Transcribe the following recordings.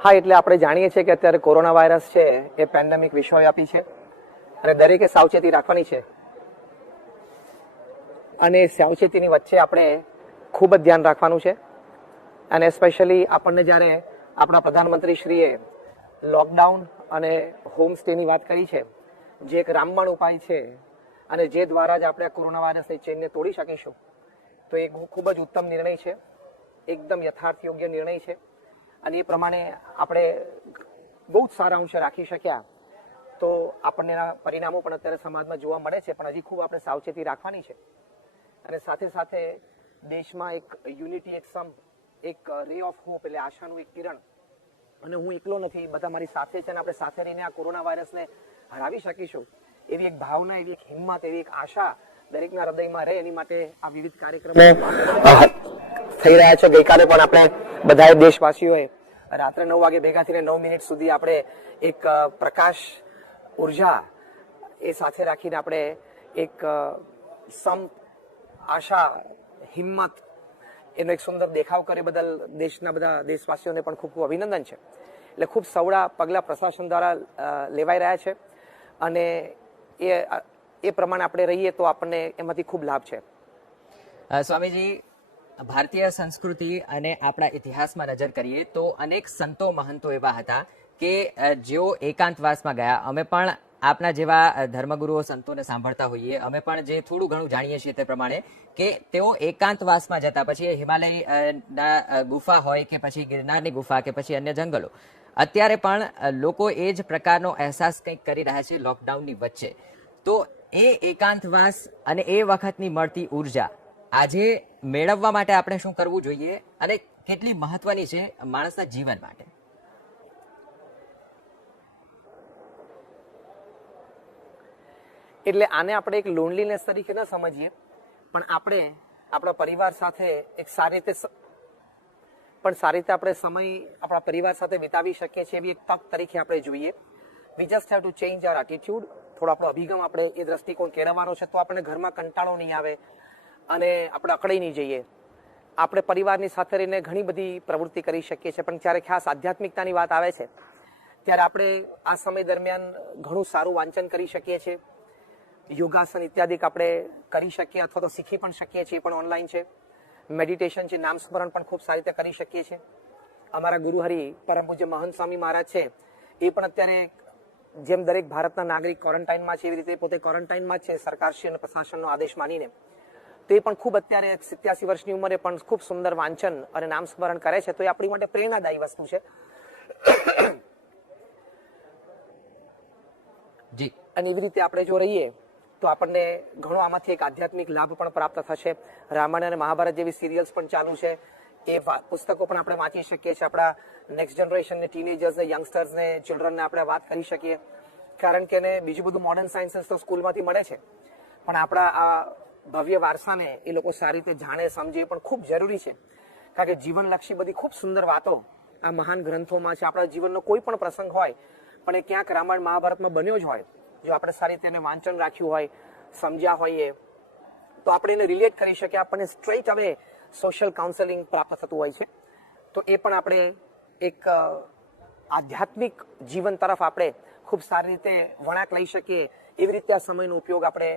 હા, એટલે આપણે જાણીએ છીએ કે અત્યારે કોરોના વાયરસ છે એ પેન્ડેમિક વિશ્વવ્યાપી છે અને દરેકે સાવચેતી રાખવાની છે. અને સાવચેતીની વચ્ચે આપણે ખૂબ જ ધ્યાન રાખવાનું છે. અને સ્પેશિયલી આપણને જ્યારે આપણા પ્રધાનમંત્રી શ્રીએ લોકડાઉન અને હોમ સ્ટેની વાત કરી છે, જે એક રામબાણ ઉપાય છે અને જે દ્વારા જ આપણે કોરોના વાયરસની ચેનને તોડી શકીશું, તો એ ખૂબ જ ઉત્તમ નિર્ણય છે, એકદમ યથાર્થ યોગ્ય નિર્ણય છે. અને એ પ્રમાણે આપણે બહુ જ સારા અંશે રાખી શક્યા તો આપણને એના પરિણામો પણ અત્યારે સમાજમાં જોવા મળે છે. પણ હજી ખૂબ આપણે સાવચેતી રાખવાની છે. અને સાથે સાથે દેશમાં એક યુનિટી, એક સમ, એક રે ઓફ હોપ, એટલે આશાનું એક કિરણ. અને હું એકલો નથી, બધા મારી સાથે છે અને આપણે સાથે રહીને આ કોરોના વાયરસને હરાવી શકીશું એવી એક ભાવના, એવી એક હિંમત, એવી એક આશા દરેકના હૃદયમાં રહે, એની માટે આ વિવિધ કાર્યક્રમો થઈ રહ્યા છે. ગઈકાલે પણ આપણે બધા દેશવાસીઓએ રાત્રે 9 વાગે ભેગા થઈને 9 મિનિટ સુધી આપણે એક પ્રકાશ, ઉર્જા એ સાથે રાખીને આપણે એક સમ, આશા, હિંમત એનો એક સુંદર દેખાવ કરે બદલ દેશના બધા દેશવાસીઓને પણ ખૂબ ખૂબ અભિનંદન છે. એટલે ખૂબ સવડા પગલાં પ્રશાસન દ્વારા લેવાઈ રહ્યા છે અને એ પ્રમાણે આપણે રહીએ તો આપણને એમાંથી ખૂબ લાભ છે. સ્વામીજી, ભારતીય સંસ્કૃતિ અને આપણા ઇતિહાસમાં નજર કરીએ તો અનેક સંતો મહંતો એવા હતા કે જેઓ એકાંતવાસમાં ગયા. અમે પણ આપના જેવા ધર્મગુરુઓ સંતોને સાંભળતા હોઈએ, અમે પણ જે થોડું ઘણું જાણીએ છીએ તે પ્રમાણે કે તેઓ એકાંતવાસમાં જતા, પછી હિમાલયના ગુફા હોય કે પછી ગિરનારની ગુફા કે પછી અન્ય જંગલો, અત્યારે પણ લોકો એ જ પ્રકારનો અહેસાસ કંઈક કરી રહ્યા છે લોકડાઉનની વચ્ચે. તો એ એકાંતવાસ અને એ વખતની મળતી ઉર્જા આજે મેળવવા માટે આપણે શું કરવું જોઈએ અને કેટલી મહત્વની છે માણસના જીવન માટે? એટલે આને આપણે એક લોનલીનેસ તરીકે ન સમજીએ, પણ આપણે આપણા પરિવાર સાથે એક સારી રીતે આપણે સમય આપણા પરિવાર સાથે વિતાવી શકીએ છીએ એવી એક તક તરીકે આપણે જોઈએ. We just have to change our attitude. થોડો આપણો અભિગમ આપણે એ દ્રષ્ટિકોણ કેળવવાનો છે, તો આપણે ઘરમાં કંટાળો નહીં આવે અને આપણે અકળાઈ નહીં જઈએ. આપણે પરિવારની સાથે રહીને ઘણી બધી પ્રવૃત્તિ કરી શકીએ છીએ, પણ જ્યારે ખાસ આધ્યાત્મિકતાની વાત આવે છે ત્યારે આપણે આ સમય દરમિયાન ઘણું સારું વાંચન કરી શકીએ છીએ, યોગાસન ઇત્યાદિ આપણે કરી શકીએ અથવા તો શીખી પણ શકીએ છીએ, પણ ઓનલાઈન છે. મેડિટેશન છે, નામ સ્મરણ પણ ખૂબ સારી રીતે કરી શકીએ છીએ. અમારા ગુરુહરિ પરમ પૂજ્ય મહંત સ્વામી મહારાજ છે, એ પણ અત્યારે જેમ દરેક ભારતના નાગરિક ક્વોરન્ટાઇનમાં છે એવી રીતે પોતે ક્વોરન્ટાઇનમાં જ છે, સરકારશ્રી અને પ્રશાસનનો આદેશ માનીને. તો એ પણ ખૂબ અત્યારે 87 વર્ષની ઉંમરે પણ ખૂબ સુંદર વાંચન અને નામ સ્મરણ કરે છે. તો એ આપણી માટે પ્રેરણાદાયી વસ્તુ છે. જી. અને એવી રીતે આપણે જો રહીએ તો આપણને ઘણો આમાંથી એક આધ્યાત્મિક લાભ પણ પ્રાપ્ત થશે. રામાયણ અને મહાભારત જેવી સિરિયલ્સ પણ ચાલુ છે, એ પુસ્તકો પણ આપણે વાંચી શકીએ છીએ. આપણા નેક્સ્ટ જનરેશનને, ટીનેજર્સને, યંગસ્ટર્સને, ચિલ્ડ્રનને આપણે વાત કરી શકીએ. કારણ કે એને બીજું બધું મોડર્ન સાયન્સીસ તો સ્કૂલમાંથી મળે છે, પણ આપણા આ ભવ્ય વારસાને એ લોકો સારી રીતે જાણે, સમજે પણ ખૂબ જરૂરી છે. કારણ કે જીવનલક્ષી બધી ખૂબ સુંદર વાતો આ મહાન ગ્રંથોમાં છે. આપણા જીવનનો કોઈ પણ પ્રસંગ હોય પણ એ ક્યાંક રામાયણ મહાભારતમાં બન્યો જ હોય. જો આપણે સારી રીતે એને વાંચન રાખ્યું હોય, સમજ્યા હોઈએ, તો આપણે એને રિલેટ કરી શકીએ. આપણને સ્ટ્રેટ હવે સોશિયલ કાઉન્સેલિંગ પ્રાપ્ત થતું હોય છે. તો એ પણ આપણે એક આધ્યાત્મિક જીવન તરફ આપણે ખૂબ સારી રીતે વળાંક લઈ શકીએ એવી રીતે આ સમયનો ઉપયોગ આપણે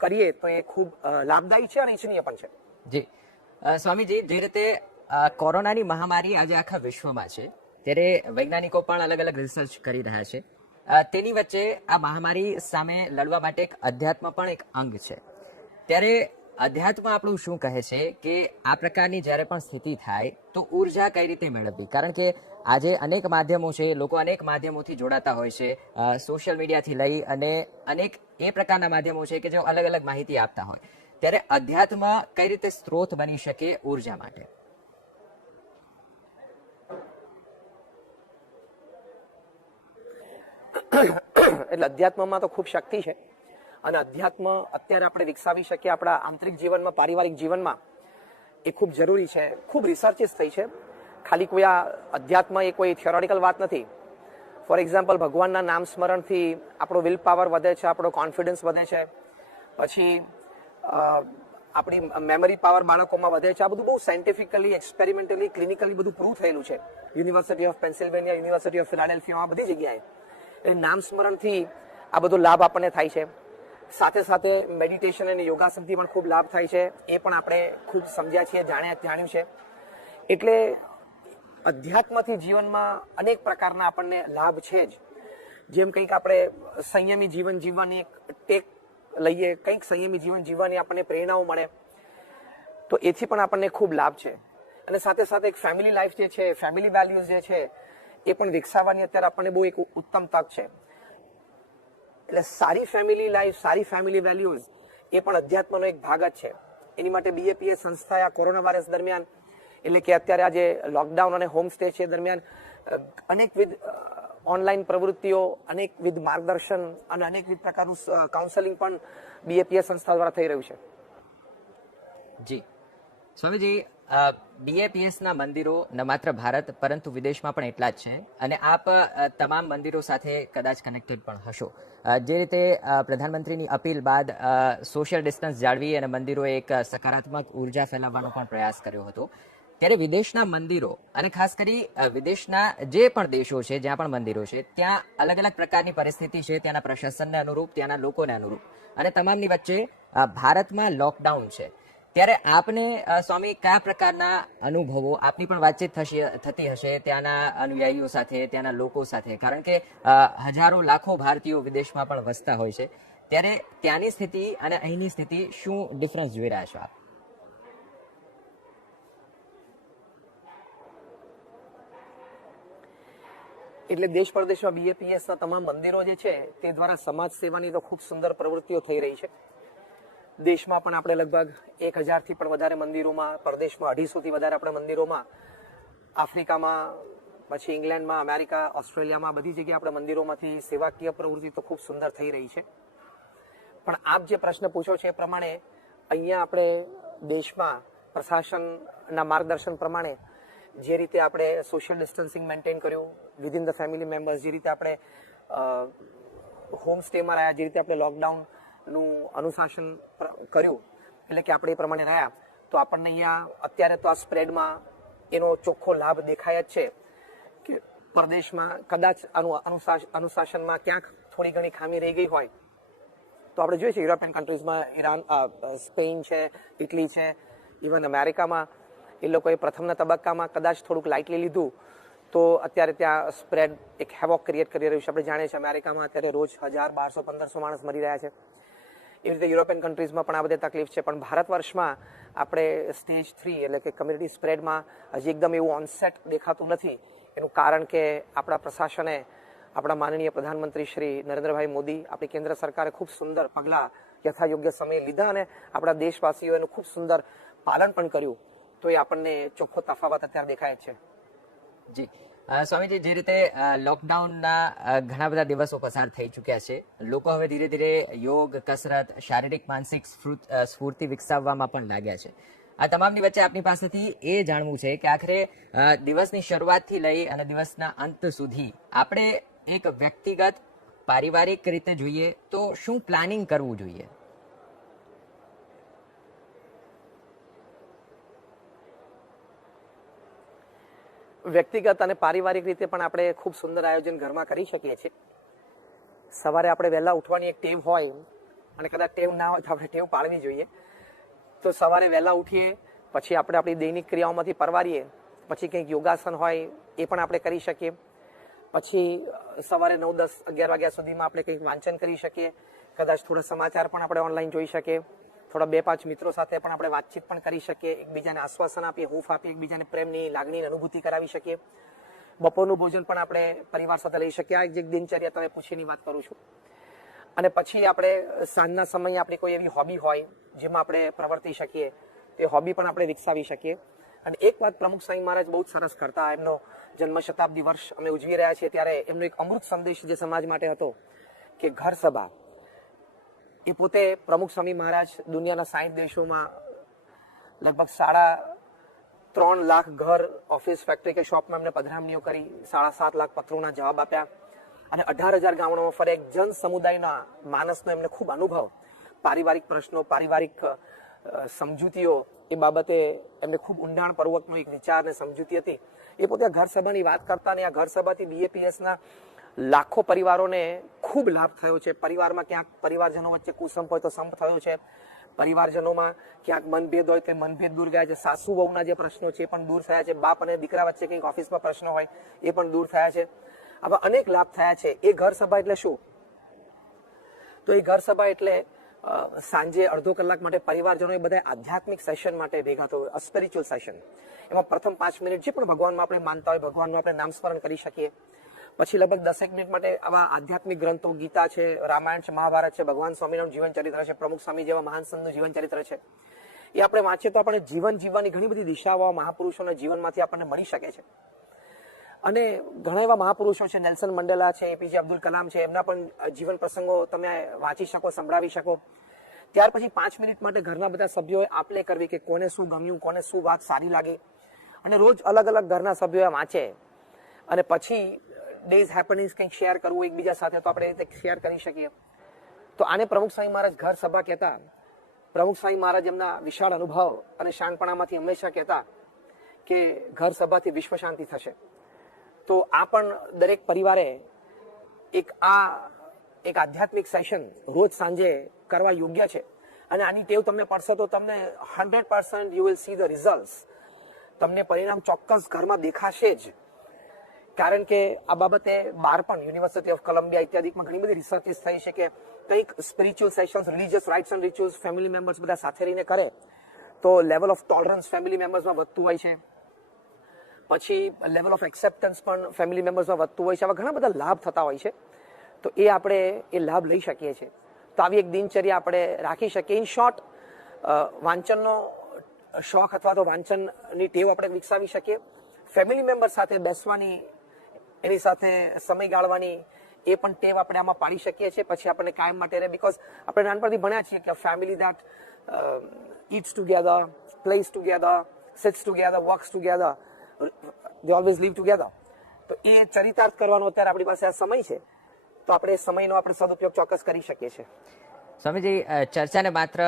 કરીએ તો એ ખૂબ લાભદાયી છે અને ઇચ્છનીય પણ છે. જી સ્વામીજી, જે રીતે કોરોનાની મહામારી આજે આખા વિશ્વમાં છે, ત્યારે વૈજ્ઞાનિકો પણ અલગ અલગ રિસર્ચ કરી રહ્યા છે. તેની વચ્ચે આ મહામારી સામે લડવા માટે એક અધ્યાત્મ પણ એક અંગ છે. ત્યારે અધ્યાત્મ આપણું શું કહે છે કે આ પ્રકારની જ્યારે પણ સ્થિતિ થાય તો ઉર્જા કઈ રીતે મેળવવી? કારણ કે આજે અનેક માધ્યમો છે, લોકો અનેક માધ્યમોથી જોડાતા હોય છે, સોશિયલ મીડિયાથી લઈ અને અનેક એ પ્રકારના માધ્યમો છે કે જેઓ અલગ અલગ માહિતી આપતા હોય. ત્યારે અધ્યાત્મ કઈ રીતે સ્ત્રોત બની શકે ઉર્જા માટે? એટલે અધ્યાત્મમાં તો ખૂબ શક્તિ છે અને અધ્યાત્મ અત્યારે આપણે વિકસાવી શકીએ આપણા આંતરિક જીવનમાં, પારિવારિક જીવનમાં, એ ખૂબ જરૂરી છે. ખૂબ રિસર્ચિસ થઈ છે. ખાલી કોઈ આ અધ્યાત્મ એ કોઈ થિયોરિટિકલ વાત નથી. ફોર એક્ઝામ્પલ, ભગવાનના નામ સ્મરણથી આપણો વિલ પાવર વધે છે, આપણો કોન્ફિડન્સ વધે છે. પછી આપણી મેમરી પાવર બાળકોમાં વધે છે. આ બધું બહુ સાયન્ટિફિકલી, એક્સપેરિમેન્ટલી, ક્લિનિકલી બધું પ્રૂવ થયેલું છે. University of Pennsylvania, university of Philadelphia, આ બધી જગ્યાએ એટલે નામ સ્મરણથી આ બધો લાભ આપણને થાય છે. સાથે સાથે મેડિટેશન અને યોગાસનથી પણ ખૂબ લાભ થાય છે. એ પણ આપણે ખૂબ સમજ્યા છીએ, જાણ્યું છે. એટલે અધ્યાત્મથી જીવનમાં અનેક પ્રકારના આપણને લાભ છે જ. જેમ કંઈક આપણે સંયમી જીવન જીવવાની એક ટેક લઈએ, કંઈક સંયમી જીવન જીવવાની આપણને પ્રેરણાઓ મળે, તો એથી પણ આપણને ખૂબ લાભ છે. અને સાથે સાથે એક ફેમિલી લાઈફ જે છે, ફેમિલી વેલ્યુઝ જે છે, એ પણ વિકસાવવાની અત્યારે આપણને બહુ એક ઉત્તમ તક છે. એટલે સારી ફેમિલી લાઈફ, સારી ફેમિલી વેલ્યુઝ એ પણ અધ્યાત્મનો એક ભાગ જ છે. એની માટે BAPS સંસ્થાએ આ કોરોના વાયરસ દરમિયાન, એટલે કે અત્યારે આજે લોકડાઉન અને હોમ સ્ટે છે દરમિયાન, અનેકવિધ ઓનલાઈન પ્રવૃત્તિઓ, અનેકવિધ માર્ગદર્શન અને અનેકવિધ પ્રકારનું કાઉન્સેલિંગ પણ BAPS સંસ્થા દ્વારા થઈ રહ્યું છે. જી સ્વામીજી, BAPS ના મંદિરો ન માત્ર ભારત પરંતુ વિદેશમાં પણ એટલા જ છે, અને આપ તમામ મંદિરો સાથે કદાચ કનેક્ટેડ પણ હશો. જે રીતે પ્રધાનમંત્રીની અપીલ બાદ સોશિયલ ડિસ્ટન્સ જાળવી અને મંદિરોએ એક સકારાત્મક ઉર્જા ફેલાવવાનો પણ પ્રયાસ કર્યો હતો, ત્યારે વિદેશના મંદિરો અને ખાસ કરી વિદેશના જે પણ દેશો છે જ્યાં પણ મંદિરો છે, ત્યાં અલગ અલગ પ્રકારની પરિસ્થિતિ છે, ત્યાંના પ્રશાસનને અનુરૂપ, ત્યાંના લોકોને અનુરૂપ, અને તમામની વચ્ચે ભારતમાં લોકડાઉન છે. ત્યારે આપને સ્વામી કયા પ્રકારના અનુભવો, આપની પણ વાતચીત થતી હશે ત્યાંના અનુયાયીઓ સાથે, ત્યાંના લોકો સાથે, કારણ કે હજારો લાખો ભારતીયો વિદેશમાં પણ વસતા હોય છે. ત્યારે ત્યાંની સ્થિતિ અને અહીંની સ્થિતિ શું ડિફરન્સ જોઈ રહ્યા છો આપ? એટલે દેશ પરદેશમાં BAPSના તમામ મંદિરો જે છે તે દ્વારા સમાજ સેવાની તો ખૂબ સુંદર પ્રવૃત્તિઓ થઈ રહી છે. દેશમાં પણ આપણે લગભગ 1000થી પણ વધારે મંદિરોમાં, પરદેશમાં 250થી વધારે આપણે મંદિરોમાં, આફ્રિકામાં, પછી ઇંગ્લેન્ડમાં, અમેરિકા, ઓસ્ટ્રેલિયામાં, બધી જગ્યાએ આપણે મંદિરોમાંથી સેવાકીય પ્રવૃત્તિ તો ખૂબ સુંદર થઈ રહી છે. પણ આપ જે પ્રશ્ન પૂછો છો એ પ્રમાણે અહીંયા આપણે દેશમાં પ્રશાસનના માર્ગદર્શન પ્રમાણે જે રીતે આપણે સોશિયલ ડિસ્ટન્સિંગ મેન્ટેન કર્યું, વિધિન ધ ફેમિલી મેમ્બર્સ, જે રીતે આપણે હોમ સ્ટેમાં રહ્યા, જે રીતે આપણે લોકડાઉનનું અનુશાસન કર્યું, એટલે કે આપણે એ પ્રમાણે રહ્યા, તો આપણને અહીંયા અત્યારે તો આ સ્પ્રેડમાં એનો ચોખ્ખો લાભ દેખાય જ છે કે પરદેશમાં કદાચ અનુશાસનમાં ક્યાંક થોડી ઘણી ખામી રહી ગઈ હોય તો આપણે જોઈએ છીએ યુરોપિયન કન્ટ્રીઝમાં, ઈરાન, સ્પેન છે, ઇટલી છે, ઇવન અમેરિકામાં એ લોકોએ પ્રથમના તબક્કામાં કદાચ થોડુંક લાઇટલી લીધું તો અત્યારે ત્યાં સ્પ્રેડ એક હેવોક ક્રિએટ કરી રહ્યું છે. આપણે જાણીએ છીએ અમેરિકામાં અત્યારે રોજ 1000, 1200, 1500 માણસ મરી રહ્યા છે. એવી રીતે યુરોપિયન કન્ટ્રીઝમાં પણ આ બધી તકલીફ છે. પણ ભારત વર્ષમાં આપણે સ્ટેજ 3 એટલે કે કમ્યુનિટી સ્પ્રેડમાં હજી એકદમ એવું ઓનસેટ દેખાતું નથી. એનું કારણ કે આપણા પ્રશાસને, આપણા માનનીય પ્રધાનમંત્રી શ્રી નરેન્દ્રભાઈ મોદી, આપણી કેન્દ્ર સરકારે ખૂબ સુંદર પગલાં યથાયોગ્ય સમયે લીધા અને આપણા દેશવાસીઓએ એનું ખૂબ સુંદર પાલન પણ કર્યું. તો એ આપણને ચોખ્ખો તફાવત અત્યારે દેખાય છે. જી સ્વામીજી, જે રીતે લોકડાઉનના ઘણા બધા દિવસો પસાર થઈ ચૂક્યા છે, લોકો હવે ધીરે ધીરે યોગ, કસરત, શારીરિક માનસિક સ્ફૂર્તિ વિકસાવવામાં પણ લાગ્યા છે. આ તમામની વચ્ચે આપની પાસેથી એ જાણવું છે કે આખરે દિવસની શરૂઆતથી લઈ અને દિવસના અંત સુધી આપણે એક વ્યક્તિગત, પારિવારિક રીતે જોઈએ તો શું પ્લાનિંગ કરવું જોઈએ? વ્યક્તિગત અને પારિવારિક રીતે પણ આપણે ખૂબ સુંદર આયોજન ઘરમાં કરી શકીએ છીએ. સવારે આપણે વહેલા ઉઠવાની એક ટેવ હોય, અને કદાચ ટેવ ના હોય તો આપણે ટેવ પાડવી જોઈએ. તો સવારે વહેલા ઉઠીએ, પછી આપણે આપણી દૈનિક ક્રિયાઓમાંથી પરવારીએ, પછી કંઈક યોગાસન હોય એ પણ આપણે કરી શકીએ. પછી સવારે 9, 10, 11 વાગ્યા સુધીમાં આપણે કંઈક વાંચન કરી શકીએ. કદાચ થોડા સમાચાર પણ આપણે ઓનલાઈન જોઈ શકીએ. થોડા 2-5 મિત્રો સાથે પણ આપણે વાતચીત પણ કરી શકીએ. એકબીજાને આશ્વાસન આપીએ, હૂંફ આપીએ, એકબીજાને પ્રેમની લાગણીની અનુભૂતિ કરાવી શકીએ. બપોરનું ભોજન પણ આપણે પરિવાર સાથે લઈ શકીએ. આ એક દિનચર્યા તમે પૂછીની વાત કરું છું. અને પછી આપણે સાંજના સમયે આપણી કોઈ એવી હોબી હોય જેમાં આપણે પ્રવર્તી શકીએ, તે હોબી પણ આપણે વિકસાવી શકીએ. અને એક વાત પ્રમુખ સ્વામી મહારાજ બહુ જ સરસ કરતા, એમનો જન્મ શતાબ્દી વર્ષ અમે ઉજવી રહ્યા છીએ ત્યારે એમનો એક અમૃત સંદેશ જે સમાજ માટે હતો કે ઘર સભા. એ પોતે પ્રમુખ સ્વામી મહારાજ દુનિયાના 60 દેશોમાં લગભગ 3.5 લાખ ઘર, ઓફિસ, ફેક્ટરી કે શોપમાં એમને પધરામણીઓ કરી, 7.5 લાખ પત્રોના જવાબ આપ્યા અને 18,000 ગામડામાં ફરે એક જન સમુદાયના માનસનો એમને ખૂબ અનુભવ, પારિવારિક પ્રશ્નો, પારિવારિક સમજૂતીઓ એ બાબતે એમને ખૂબ ઊંડાણપૂર્વકનો એક વિચાર અને સમજૂતી હતી. એ પોતે આ ઘર સભાની વાત કરતા ને આ ઘર સભાથી BAPSના લાખો પરિવારોને ખૂબ લાભ થયો છે. પરિવારમાં ક્યાંક પરિવારજનો વચ્ચે કુસંપ હોય તો સંપ થયો છે, પરિવારજનોમાં ક્યાંક મનભેદ હોય તો મનભેદ દૂર ગયા છે, સાસુ વહુના જે પ્રશ્નો છે એ પણ દૂર થયા છે, બાપ અને દીકરા વચ્ચે કંઈક ઓફિસમાં પ્રશ્નો હોય એ પણ દૂર થયા છે. આવા અનેક લાભ થયા છે. એ ઘર સભા એટલે શું? તો એ ઘર સભા એટલે સાંજે અડધો કલાક માટે પરિવારજનો એ બધા આધ્યાત્મિક સેશન માટે ભેગા થયો, સ્પિરિચ્યુઅલ સેશન. એમાં પ્રથમ 5 મિનિટ જે પણ ભગવાનમાં આપણે માનતા હોય ભગવાનનું આપણે નામસ્મરણ કરી શકીએ. પછી લગભગ 10 મિનિટ માટે આવા આધ્યાત્મિક ગ્રંથો, ગીતા છે, રામાયણ છે, મહાભારત છે, ભગવાન સ્વામિનારાયણ જીવન ચરિત્ર છે, પ્રમુખ સ્વામી જેવા મહાન સંતનું જીવન ચરિત્ર છે, એ આપણે વાંચીએ તો આપણે જીવન જીવવાની ઘણી બધી દિશાઓ મહાપુરુષોના જીવનમાંથી આપણને મળી શકે છે. અને ઘણા એવા મહાપુરુષો છે, નેલ્સન મંડેલા છે, APJ અબ્દુલ કલામ છે, એમના પણ જીવન પ્રસંગો તમે વાંચી શકો, સંભળાવી શકો. ત્યાર પછી 5 મિનિટ માટે ઘરના બધા સભ્યોએ આપલે કરવી કે કોને શું ગમ્યું, કોને શું વાત સારી લાગી, અને રોજ અલગ અલગ ઘરના સભ્યોએ વાંચે અને પછી ડેઝ હેપનિંગ્સ કંઈક શેર કરવું એકબીજા સાથે, તો આપણે એ રીતે શેર કરી શકીએ. તો આને પ્રમુખ સ્વામી મહારાજ ઘર સભા કહેતા. પ્રમુખ સ્વામી મહારાજ એમના વિશાળ અનુભવ અને શાણપણામાંથી હંમેશા કહેતા કે ઘર સભાથી વિશ્વ શાંતિ થશે. તો આ પણ દરેક પરિવારે એક આધ્યાત્મિક સેશન રોજ સાંજે કરવા યોગ્ય છે. અને આની ટેવ તમને પડશે તો તમને 100% you will see the result. તમને પરિણામ ચોક્કસ ઘરમાં દેખાશે જ. કારણ કે આ બાબતે બહાર પણ યુનિવર્સિટી ઓફ કોલંબિયા ઇત્યાદિમાં ઘણી બધી રિસર્ચિસ થઈ છે કે કંઈક spiritual sessions, religious rites and rituals family members બધા સાથે રહીને કરે તો લેવલ ઓફ ટોલરન્સ ફેમિલી મેમ્બર્સમાં વધતું હોય છે. પછી લેવલ ઓફ એક્સેપ્ટન્સ પણ ફેમિલી મેમ્બર્સમાં વધતું હોય છે. આવા ઘણા બધા લાભ થતા હોય છે. તો એ આપણે એ લાભ લઈ શકીએ છીએ. તો આવી એક દિનચર્યા આપણે રાખી શકીએ. ઇન શોર્ટ, વાંચનનો શોખ અથવા તો વાંચનની ટેવ આપણે વિકસાવી શકીએ. ફેમિલી મેમ્બર સાથે બેસવાની, એની સાથે સમય ગાળવાની એ પણ ટેવ આપણે આમાં પાડી શકીએ છીએ. પછી આપણને કાયમ માટે રહે. બીકોઝ આપણે નાનપણથી ભણ્યા છીએ કે family that eats together, plays together, sits together, works together, they always live together. તો એ ચરિતાર્થ કરવાનો અત્યારે આપણી પાસે આ સમય છે. તો આપણે સમયનો આપણે સદુપયોગ ચોક્કસ કરી શકીએ છીએ. સ્વામીજી, ચર્ચાને માત્ર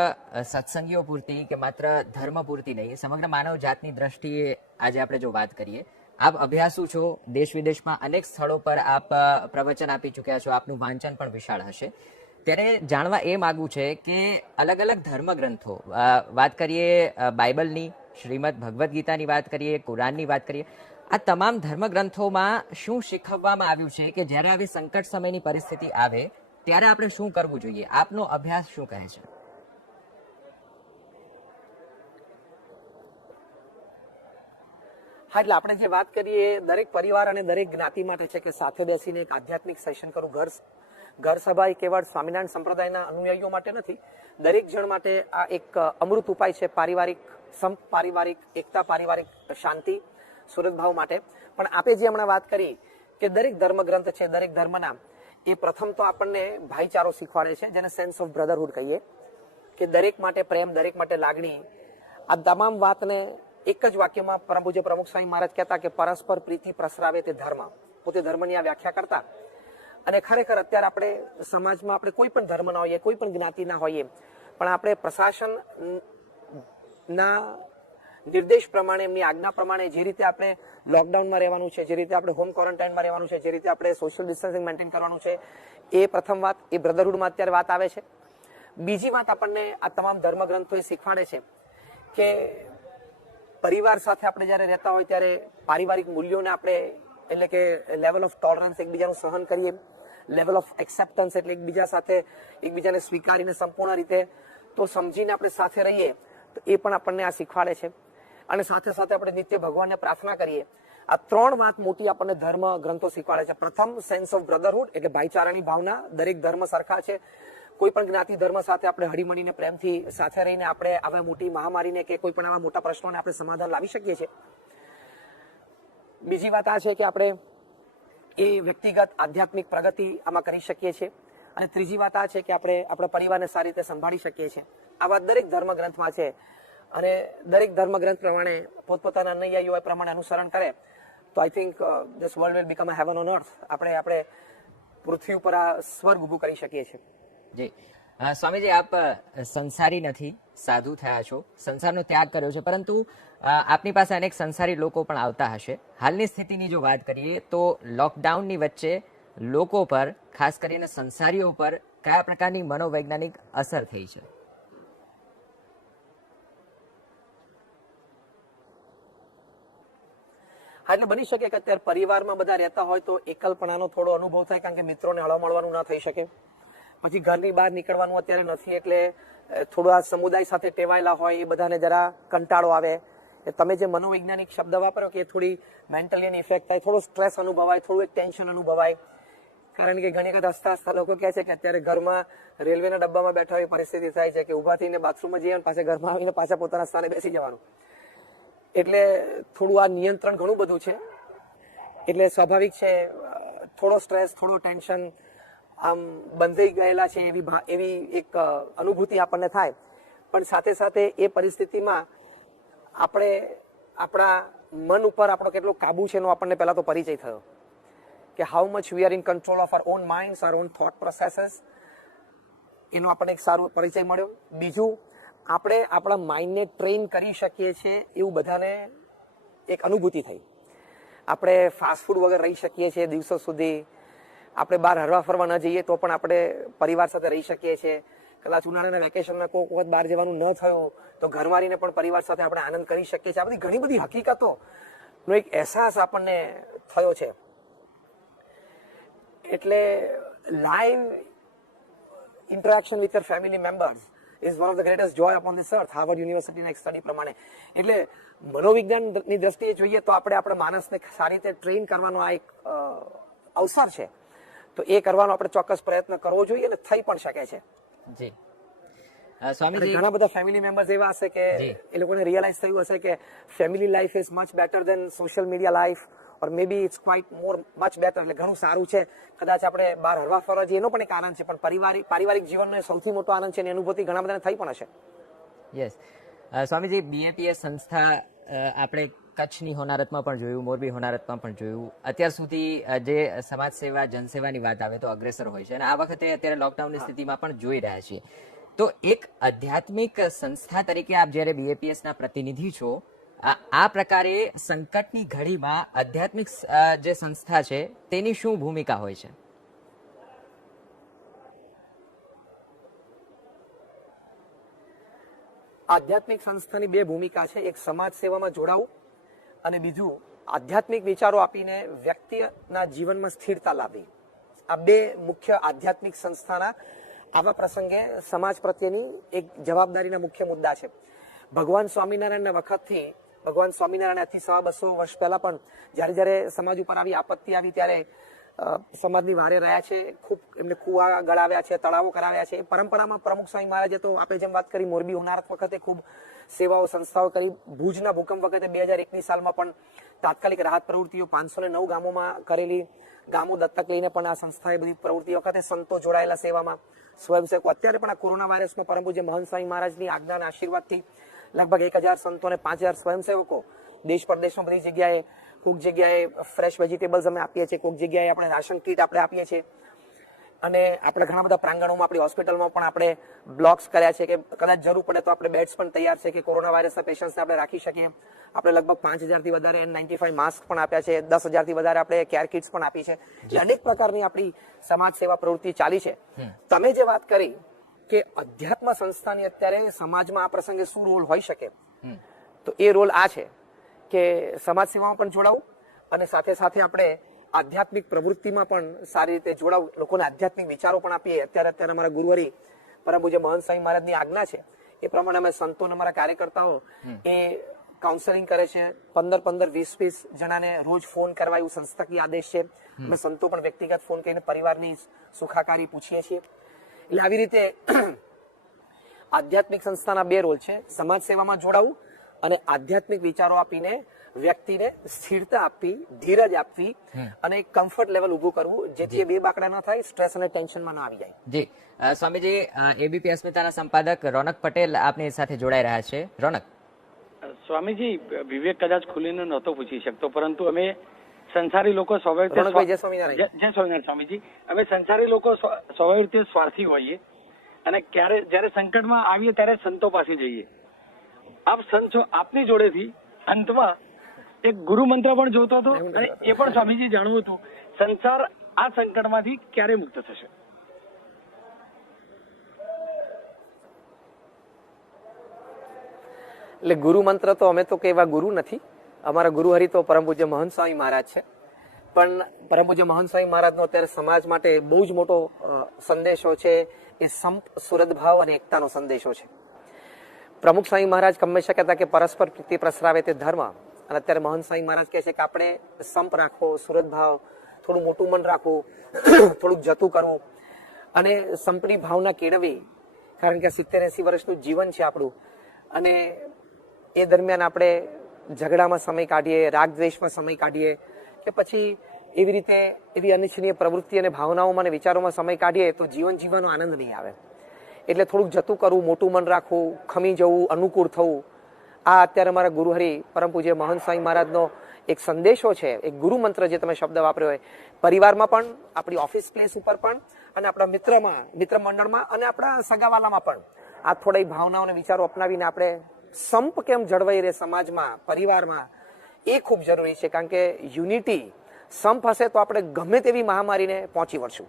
સત્સંગીઓ પૂરતી કે માત્ર ધર્મ પૂરતી નહીં, સમગ્ર માનવ જાતની દ્રષ્ટિએ આજે આપણે જો વાત કરીએ, આપ અભ્યાસુ છો, દેશ વિદેશમાં અનેક સ્થળો પર આપ પ્રવચન આપી ચૂક્યા છો, આપનું વાંચન પણ વિશાળ હશે. ત્યારે જાણવા એ માગવું છે કે અલગ અલગ ધર્મ ગ્રંથો, વાત કરીએ બાઇબલની, શ્રીમદ ભગવદ્ ગીતાની વાત કરીએ, કુરાનની વાત કરીએ, આ તમામ ધર્મ ગ્રંથોમાં શું શીખવવામાં આવ્યું છે કે જ્યારે આવી સંકટ સમયની પરિસ્થિતિ આવે ત્યારે આપણે શું કરવું જોઈએ? આપનો અભ્યાસ શું કહે છે? હા, એટલે આપણે જે વાત કરીએ દરેક પરિવાર અને દરેક જ્ઞાતિ માટે છે કે સાથે બેસીને એક આધ્યાત્મિક સેશન કરવું. ઘર સભા એ કેવળ સ્વામિનારાયણ સંપ્રદાયના અનુયાયીઓ માટે નથી, દરેક જણ માટે આ એક અમૃત ઉપાય છે. પારિવારિક સંપ, પારિવારિક એકતા, પારિવારિક શાંતિ, સુરતભાવ માટે. પણ આપે જે હમણાં વાત કરી કે દરેક ધર્મગ્રંથ છે, દરેક ધર્મના, એ પ્રથમ તો આપણને ભાઈચારો શીખવાડે છે, જેને સેન્સ ઓફ બ્રધરહુડ કહીએ, કે દરેક માટે પ્રેમ, દરેક માટે લાગણી. આ તમામ વાતને એક જ વાક્યમાં પરમ પૂજ્ય પ્રમુખ સ્વામી મહારાજ કહેતા કે પરસ્પર પ્રીતિ પ્રસરાવે તે ધર્મ. પોતે ધર્મની આ વ્યાખ્યા કરતા. અને ખરેખર અત્યારે આપણે સમાજમાં આપણે કોઈ પણ ધર્મના હોઈએ, કોઈ પણ જ્ઞાતિના હોઈએ, પણ આપણે પ્રશાસનના નિર્દેશ પ્રમાણે, એમની આજ્ઞા પ્રમાણે જે રીતે આપણે લોકડાઉનમાં રહેવાનું છે, જે રીતે આપણે હોમ ક્વોરન્ટાઇનમાં રહેવાનું છે, જે રીતે આપણે સોશિયલ ડિસ્ટન્સિંગ મેન્ટેન કરવાનું છે, એ પ્રથમ વાત, એ બ્રધરહુડમાં અત્યારે વાત આવે છે. બીજી વાત આપણને આ તમામ ધર્મગ્રંથો એ શીખવાડે છે કે પરિવાર સાથે આપણે જ્યારે રહેતા હોય ત્યારે પારિવારિક મૂલ્યોને આપણે, એટલે કે લેવલ ઓફ ટોલરન્સ, એકબીજાનું સહન કરીએ, લેવલ ઓફ એક્સેપ્ટન્સ, એટલે એકબીજા સાથે એકબીજાને સ્વીકારીને સંપૂર્ણ રીતે તો સમજીને આપણે સાથે રહીએ, તો એ પણ આપણને આ શીખવાડે છે. અને સાથે સાથે આપણે નિત્ય ભગવાનને પ્રાર્થના કરીએ. આ 3 વાત મોટી આપણને ધર્મ ગ્રંથો શીખવાડે છે. પ્રથમ, સેન્સ ઓફ બ્રધરહુડ, એટલે ભાઈચારાની ભાવના. દરેક ધર્મ સરખા છે. કોઈ પણ જ્ઞાતિ ધર્મ સાથે આપણે હળીમળીને પ્રેમથી સાથે રહીને આપણે આવા મોટી મહામારીને કે કોઈ પણ આવા મોટા પ્રશ્નોને આપણે સમાધાન લાવી શકીએ છીએ. બીજી વાત આ છે કે આપણે એ વ્યક્તિગત આધ્યાત્મિક પ્રગતિ આમાં કરી શકીએ છીએ. અને ત્રીજી વાત આ છે કે આપણે આપણા પરિવારને સારી રીતે સંભાળી શકીએ છીએ. આ વાત દરેક ધર્મ ગ્રંથમાં છે. અને દરેક ધર્મ ગ્રંથ પ્રમાણે પોતપોતાના અનુયાયીઓ એ પ્રમાણે અનુસરણ કરે તો I think this world will become a heaven on અર્થ. આપણે પૃથ્વી ઉપર આ સ્વર્ગ ઊભું કરી શકીએ છીએ. જી, સ્વામીજી, આપ સંસારી નથી, સાધુ થયા છો, સંસારનો ત્યાગ કર્યો છે, પરંતુ આપની પાસે અનેક સંસારી લોકો પણ આવતા હશે. હાલની સ્થિતિની જો વાત કરીએ તો લોકડાઉનની વચ્ચે લોકો પર, ખાસ કરીને સંસારીઓ પર કયા પ્રકારની મનોવૈજ્ઞાનિક અસર થઈ છે? હા, એટલે બની શકે કે અત્યારે પરિવારમાં બધા રહેતા હોય તો એકલપણાનો થોડો અનુભવ થાય, કારણ કે મિત્રોને હળવા મળવાનું ના થઈ શકે. પછી ઘરની બહાર નીકળવાનું અત્યારે નથી, એટલે થોડું આ સમુદાય સાથે ટેવાયેલા હોય એ બધાને જરા કંટાળો આવે. તમે જે મનોવૈજ્ઞાનિક શબ્દ વાપરો કે થોડી મેન્ટલી ઇફેક્ટ થાય, થોડો સ્ટ્રેસ અનુભવાય, થોડું એક ટેન્શન અનુભવાય. કારણ કે ઘણી વખત હસતા હસતા લોકો કહે છે કે અત્યારે ઘરમાં રેલવેના ડબ્બામાં બેઠા હોય પરિસ્થિતિ થાય છે કે ઉભા થઈને બાથરૂમમાં જઈએ અને પાછા ઘરમાં આવીને પાછા પોતાના સ્થાને બેસી જવાનું. એટલે થોડું આ નિયંત્રણ ઘણું બધું છે. એટલે સ્વાભાવિક છે થોડો સ્ટ્રેસ, થોડો ટેન્શન, આમ બંધાઈ ગયેલા છે એવી એક અનુભૂતિ આપણને થાય. પણ સાથે સાથે એ પરિસ્થિતિમાં આપણે આપણા મન ઉપર આપણો કેટલો કાબુ છે એનો આપણને પહેલા તો પરિચય થયો કે how much we are in control of are on minds, are on thought processes. એનો આપણને એક સારો પરિચય મળ્યો. બીજું, આપણે આપણા માઇન્ડને ટ્રેન કરી શકીએ છીએ એવું બધાને એક અનુભૂતિ થઈ. આપણે ફાસ્ટ ફૂડ વગર રહી શકીએ છીએ દિવસો સુધી. આપણે બહાર હરવા ફરવા ન જઈએ તો પણ આપણે પરિવાર સાથે રહી શકીએ છીએ. કદાચ ઉનાળાના વેકેશનમાં કોઈ વખત બહાર જવાનું ન થયું તો ઘરવાળીને પણ પરિવાર સાથે આપણે આનંદ કરી શકીએ છીએ. આ બધી ઘણી બધી હકીકતોનો એક અહેસાસ આપણને થયો છે. એટલે live interaction with your family members is one of the greatest joy upon this earth, Harvard યુનિવર્સિટીના એક સ્ટડી પ્રમાણે. એટલે મનોવિજ્ઞાનની દ્રષ્ટિએ જોઈએ તો આપણે આપણા માણસને સારી રીતે ટ્રેન કરવાનો આ એક અવસર છે. તો એ કરવાનો આપણે ચોક્કસ પ્રયત્ન કરવો જોઈએ અને થઈ પણ શકે છે. જી સ્વામીજી, ઘણા બધા ફેમિલી મેમ્બર્સ એવા હશે કે એ લોકોને રિયલાઇઝ થયું હશે કે family life is much better than social media life, or may be it's quite more much better. એટલે ઘણું સારું છે. કદાચ આપણે બહાર હરવા ફરવા જઈએ એનો પણ એક આનંદ છે, પણ પારિવારિક જીવનનો સૌથી મોટો આનંદ છે એની અનુભૂતિ ઘણા બધાને થઈ પણ હશે. યસ સ્વામીજી, BAPS સંસ્થા આપણે કચ્છની હોનારતમાં પણ જોયું, મોરબી હોનારતમાં પણ જોયું. અત્યાર સુધી જે સમાજ સેવા, જનસેવાની વાત આવે તો અગ્રેસર હોય છે, અને આ વખતે અત્યારે લોકડાઉનની સ્થિતિમાં પણ જોઈ રહ્યા છીએ. તો એક આધ્યાત્મિક સંસ્થા તરીકે આપ જ્યારે BAPSના પ્રતિનિધિ છો, આ પ્રકારે સંકટની ઘડીમાં આધ્યાત્મિક જે સંસ્થા છે તેની શું ભૂમિકા હોય છે? આધ્યાત્મિક સંસ્થાની બે ભૂમિકા છે. એક સમાજ સેવામાં જોડાવું અને બીજું આધ્યાત્મિક વિચારો આપીને વ્યક્તિના જીવનમાં સ્થિરતા લાવવી. આ બે મુખ્ય આધ્યાત્મિક સંસ્થાના આવા પ્રસંગે સમાજ પ્રત્યેની એક જવાબદારીના મુખ્ય મુદ્દા છે. ભગવાન સ્વામિનારાયણના વખતથી, ભગવાન સ્વામિનારાયણથી 250 વર્ષ પહેલા પણ જ્યારે સમાજ ઉપર આવી આપત્તિ આવી ત્યારે સમાજની વારે રહ્યા છે. ખૂબ એમને કુવા ગળાવ્યા છે, તળાવો કરાવ્યા છે. પરંપરામાં પ્રમુખ સ્વામી મહારાજે તો આપણે જેમ વાત કરી મોરબી હોનારત વખતે ખૂબ સેવાઓ, સંસ્થાઓ કરી. ભુજના ભૂકંપ વખતે 2001ની સાલમાં પણ તાત્કાલિક રાહત પ્રવૃત્તિઓ 509 ગામોમાં કરેલી. ગામો દત્તક લઈને પણ આ સંસ્થાએ બધી પ્રવૃત્તિ વખતે સંતો જોડાયેલા સેવામાં, સ્વયંસેવકો. અત્યારે પણ આ કોરોના વાયરસમાં પરમ પૂજ્ય મહંત સ્વામી મહારાજની આજ્ઞાના આશીર્વાદથી લગભગ 1000 સંતો અને 5000 સ્વયંસેવકો દેશ પરદેશમાં બધી જગ્યાએ, કોઈક જગ્યાએ ફ્રેશ વેજીટેબલ્સ અમે આપીએ છીએ, કોઈક જગ્યાએ આપણે રાશન કીટ આપણે આપીએ છીએ. અને આપણે ઘણા બધા પ્રાંગણોમાં, આપણી હોસ્પિટલમાં પણ આપણે બ્લોક્સ કર્યા છે કે કદાચ જરૂર પડે તો આપણે બેડ્સ પણ તૈયાર છે કે કોરોના વાયરસના પેશન્ટ્સને આપણે રાખી શકીએ. આપણે લગભગ 5000થી વધારે N95 માસ્ક પણ આપ્યા છે, 10000થી વધારે આપણે કેર કિટ્સ પણ આપી છે. એટલે અનેક પ્રકારની આપણી સમાજ સેવા પ્રવૃત્તિ ચાલી છે. તમે જે વાત કરી કે અધ્યાત્મ સંસ્થાની અત્યારે સમાજમાં આ પ્રસંગે શું રોલ હોઈ શકે, તો એ રોલ આ છે કે સમાજ સેવામાં પણ જોડાવું અને સાથે સાથે આપણે આધ્યાત્મિક પ્રવૃત્તિમાં પણ સારી રીતે જોડાવું, લોકોને આધ્યાત્મિક વિચારો પણ આપીએ. અત્યારે અમારા ગુરુવરી પરમ પૂજ્ય મહંત સ્વામી મહારાજની આજ્ઞા છે એ પ્રમાણે અમે સંતોને, અમારા કાર્યકર્તાઓ એ કાઉન્સેલિંગ કરે છે. 15-15, 20-20 જણાને રોજ ફોન કરવા એવું સંસ્થાકીય આદેશ છે. અમે સંતો પણ વ્યક્તિગત ફોન કરીને પરિવારની સુખાકારી પૂછીએ છીએ. એટલે આવી રીતે આધ્યાત્મિક સંસ્થાના બે રોલ છે: સમાજ સેવામાં જોડાવું અને આધ્યાત્મિક વિચારો આપીને વ્યક્તિને સ્થિરતા આપવી, ધીરજ આપવી અને એક કમ્ફર્ટ લેવલ ઉભું કરવું, જેથી બે બાકડા ન થાય, સ્ટ્રેસ અને ટેન્શનમાં ના આવી જાય. જી સ્વામીજી, ABP અસ્મિતાના સંપાદક રોનક પટેલ આપની સાથે જોડાઈ રહ્યા છે. રોનક. સ્વામીજી, વિવેક કદાચ ખુલીને નહોતો પૂછી શકતો, પરંતુ અમે સંસારી લોકો સ્વાભાવિક, જય સ્વામિનારાયણ. જય સ્વામિનારાયણ સ્વામીજી, અમે સંસારી લોકો સ્વાભાવિક રીતે સ્વાર્થી હોઈએ અને જ્યારે સંકટમાં આવીએ ત્યારે સંતો પાસે જઈએ. આપ સંત છો, આપની જોડેથી અંતમાં એક ગુરુ મંત્ર પણ જોતો હતો અને એ પણ સ્વામીજી જાણવું હતું, સંસાર આ સંકટમાંથી ક્યારે મુક્ત થશે? એટલે ગુરુ મંત્ર તો અમે તો કેવા ગુરુ નથી. અમારા ગુરુ હરિ તો પરમ પૂજ્ય મહંત સ્વામી મહારાજ છે. પણ પરમ પૂજ્ય મહંત સ્વામી મહારાજનો અત્યારે સમાજ માટે બહુ જ મોટો સંદેશો છે. એ સંપ, સુરદભાવ અને એકતાનો સંદેશો છે. પ્રમુખ સ્વામી મહારાજ હંમેશા કહેતા કે પરસ્પર પ્રીતિ પ્રસરાવે તે ધર્મ. અને અત્યારે મહંત સ્વામી મહારાજ કહે છે કે આપણે સંપ રાખવો, સુરદભાવ, થોડું મોટું મન રાખવું, થોડુંક જતું કરવું અને સંપની ભાવના કેળવવી. કારણ કે 70-80 વર્ષનું જીવન છે આપણું અને એ દરમિયાન આપણે ઝઘડામાં સમય કાઢીએ, રાગ દ્વેષમાં સમય કાઢીએ કે પછી એવી રીતે એવી અનિચ્છનીય પ્રવૃત્તિ અને ભાવનાઓમાં અને વિચારોમાં સમય કાઢીએ તો જીવન જીવવાનો આનંદ નહીં આવે. એટલે થોડુંક જતું કરવું, મોટું મન રાખવું, ખમી જવું, અનુકૂળ થવું, આ અત્યારે અમારા ગુરુહરિ પરમ પૂજ્ય મહંત સ્વામી મહારાજનો એક સંદેશો છે, એક ગુરુ મંત્ર જે તમે શબ્દ વાપર્યો હોય. પરિવારમાં પણ, આપણી ઓફિસ પ્લેસ ઉપર પણ અને આપણા મિત્ર મંડળમાં અને આપણા સગાવાલામાં પણ આ થોડી ભાવનાઓ અને વિચારો અપનાવીને આપણે સંપ કેમ જળવાઈ રહે સમાજમાં, પરિવારમાં, એ ખૂબ જરૂરી છે. કારણ કે યુનિટી, સંપ હશે તો આપણે ગમે તેવી મહામારીને પહોંચી વળશું.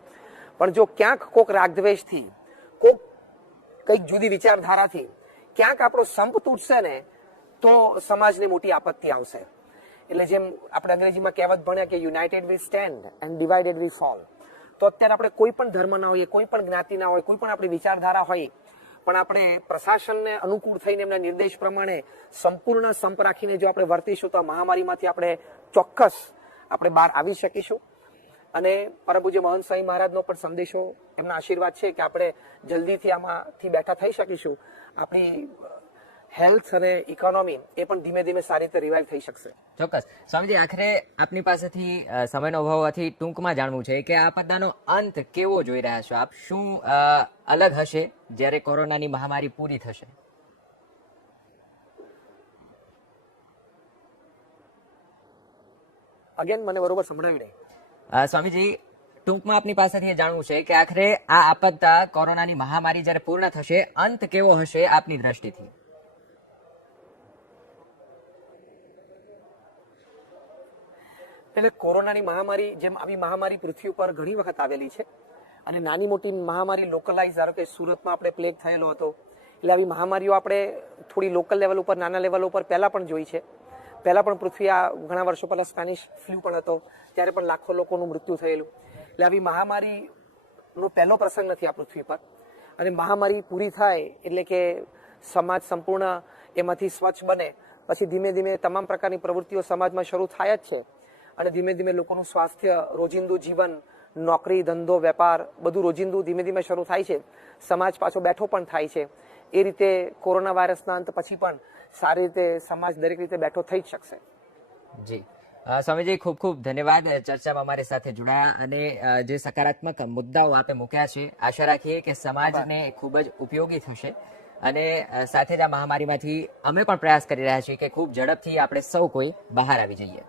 પણ જો ક્યાંક કોઈક રાગદ્વેષથી, કોઈક કંઈક જુદી વિચારધારાથી ક્યાંક આપણો સંપ તૂટશે ને તો સમાજને મોટી આપત્તિ આવશે. એટલે જેમ આપણે અંગ્રેજીમાં કહેવત ભણ્યા કે united we stand and divided we fall. તો અત્યારે આપણે કોઈ પણ ધર્મના હોઈએ, કોઈ પણ જ્ઞાતિના હોય, કોઈ પણ આપણી વિચારધારા હોય, પણ આપણે પ્રશાસનને અનુકૂળ થઈને એમના નિર્દેશ પ્રમાણે સંપૂર્ણ સંપ રાખીને જો આપણે વર્તીશું તો આ મહામારીમાંથી આપણે ચોક્કસ આપણે બહાર આવી શકીશું. અને પરમ પૂજ્ય મહંત સ્વામી મહારાજનો પણ સંદેશો, એમના આશીર્વાદ છે કે આપણે જલ્દીથી આમાંથી બેઠા થઈ શકીશું. આપણી હેલ્થ અને ઇકોનોમી એ પણ ધીમે ધીમે સારી રીતે રિવાઇવ થઈ શકશે. ચોક્કસ. સ્વામીજી, આખરે આપની પાસેથી સમયનો અભાવ હોવાથી ટૂંકમાં જાણવું છે કે આ આપદાનો અંત કેવો જોઈ રહ્યા છો આપ? શું અલગ હશે જ્યારે કોરોનાની મહામારી પૂરી થશે? અગેન મને બરોબર સંભળાવી નહીં. સ્વામીજી, ટૂંકમાં આપની પાસેથી જાણવું છે કે આખરે આ આપદા કોરોનાની મહામારી જ્યારે પૂર્ણ થશે, અંત કેવો હશે આપની દ્રષ્ટિથી? એટલે કોરોનાની મહામારી, જેમ આવી મહામારી પૃથ્વી ઉપર ઘણી વખત આવેલી છે અને નાની મોટી મહામારી લોકલાઇઝ, ધારો કે સુરતમાં આપણે પ્લેગ થયેલો હતો, એટલે આવી મહામારીઓ આપણે થોડી લોકલ લેવલ ઉપર, નાના લેવલ ઉપર પહેલા પણ જોઈ છે. પહેલા પણ પૃથ્વી આ ઘણા વર્ષો પહેલા સ્પેનિશ ફ્લૂ પણ હતો, ત્યારે પણ લાખો લોકોનું મૃત્યુ થયેલું. એટલે આવી મહામારીનો પહેલો પ્રસંગ નથી આ પૃથ્વી પર. અને મહામારી પૂરી થાય એટલે કે સમાજ સંપૂર્ણ એમાંથી સ્વચ્છ બને પછી ધીમે ધીમે તમામ પ્રકારની પ્રવૃત્તિઓ સમાજમાં શરૂ થાય જ છે. અને ધીમે ધીમે લોકોનું સ્વાસ્થ્ય, રોજિંદુ જીવન, નોકરી, ધંધો, વેપાર બધું રોજિંદુ ધીમે ધીમે શરૂ થાય છે. સમાજ પાછો બેઠો પણ થાય છે. એ રીતે કોરોના વાયરસના અંત પછી પણ સારી રીતે સમાજ દરેક રીતે બેઠો થઈ જ શકશે. જી સ્વામીજી, ખૂબ ખૂબ ધન્યવાદ ચર્ચામાં અમારી સાથે જોડાયા અને જે સકારાત્મક મુદ્દાઓ આપે મૂક્યા છે, આશા રાખીએ કે સમાજને ખૂબ જ ઉપયોગી થશે. અને સાથે જ આ મહામારીમાંથી અમે પણ પ્રયાસ કરી રહ્યા છીએ કે ખૂબ ઝડપથી આપણે સૌ કોઈ બહાર આવી જઈએ.